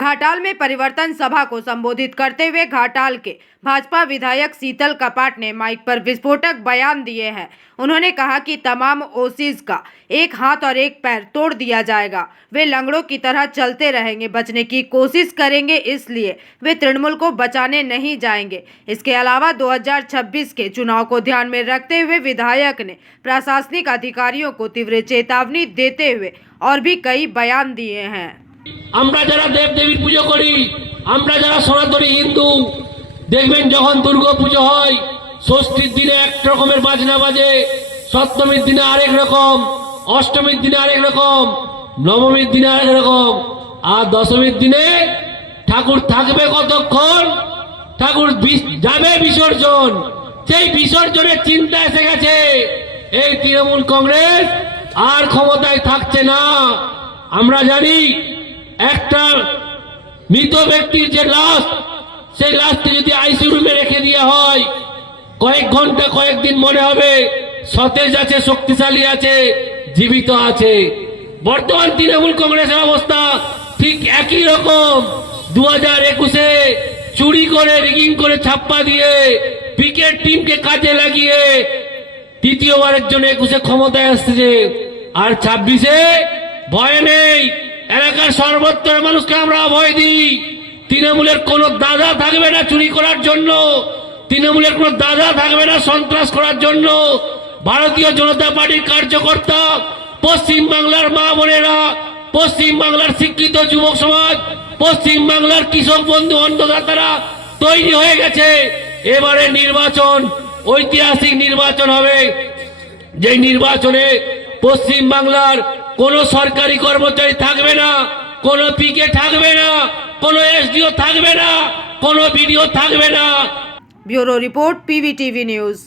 घाटाल में परिवर्तन सभा को संबोधित करते हुए घाटाल के भाजपा विधायक शीतल कपाट ने माइक पर विस्फोटक बयान दिए हैं। उन्होंने कहा कि तमाम ओसीज का एक हाथ और एक पैर तोड़ दिया जाएगा। वे लंगड़ों की तरह चलते रहेंगे, बचने की कोशिश करेंगे, इसलिए वे तृणमूल को बचाने नहीं जाएंगे। इसके अलावा 2026 के चुनाव को ध्यान में रखते हुए विधायक ने प्रशासनिक अधिकारियों को तीव्र चेतावनी देते हुए और भी कई बयान दिए हैं। আমরা যারা দেবদেবীর পুজো করি, আমরা যারা সনাতনী হিন্দু, দেখবেন যখন দুর্গা পুজো হয় ষষ্ঠীর দিনে এক রকমের বাজনা বাজে, সপ্তমীর দিনে আরেক রকম, অষ্টমীর দিনে আরেক রকম, নবমীর দিনে আরেক রকম, আর দশমীর দিনে ঠাকুর থাকবে কতক্ষণ, ঠাকুর যাবে বিসর্জন। সেই বিসর্জনের চিন্তা এসে গেছে। এই তৃণমূল কংগ্রেস আর ক্ষমতায় থাকছে না। আমরা জানি একটা মৃত ব্যক্তির যে লাশ, সেই লাশটি যদি আইসিইউ রুমে রেখে দেওয়া হয় কয়েক ঘন্টা কয়েকদিন মনে হবে সতেজ আছে, শক্তিশালী আছে, জীবিত আছে। বর্তমান তৃণমূল কংগ্রেসের অবস্থা ঠিক একই রকম। 2021-এ চুরি করে, রিগিং করে, ছাপ্পা দিয়ে পিকেট টিমকে কাজে লাগিয়ে তৃতীয়বারের জন্য 21-এ ক্ষমতায় আসছে। আর 26-এ ভয় নেই। এলাকার সর্বত্র মানুষকে আমরা ভয় দিই। তৃণমূলের কোনো দাদা থাকবে না চুরি করার জন্য, তৃণমূলের কোনো দাদা থাকবে না সন্ত্রাস করার জন্য। ভারতীয় জনতা পার্টির কার্যকর্তা, পশ্চিম বাংলার মা বোনেরা, পশ্চিম বাংলার শিক্ষিত যুবক সমাজ, পশ্চিম বাংলার কৃষক বন্ধু অন্নদাতারা তৈরি হয়ে গেছে। এবারে নির্বাচন ঐতিহাসিক নির্বাচন হবে। যে নির্বাচনে পশ্চিম বাংলার কোন সরকারি কর্মচারী থাকবে না, কোন পিকে থাকবে না, কোন এসডিও থাকবে না, কোন বিডিও থাকবে না। Bureau report PVTV news.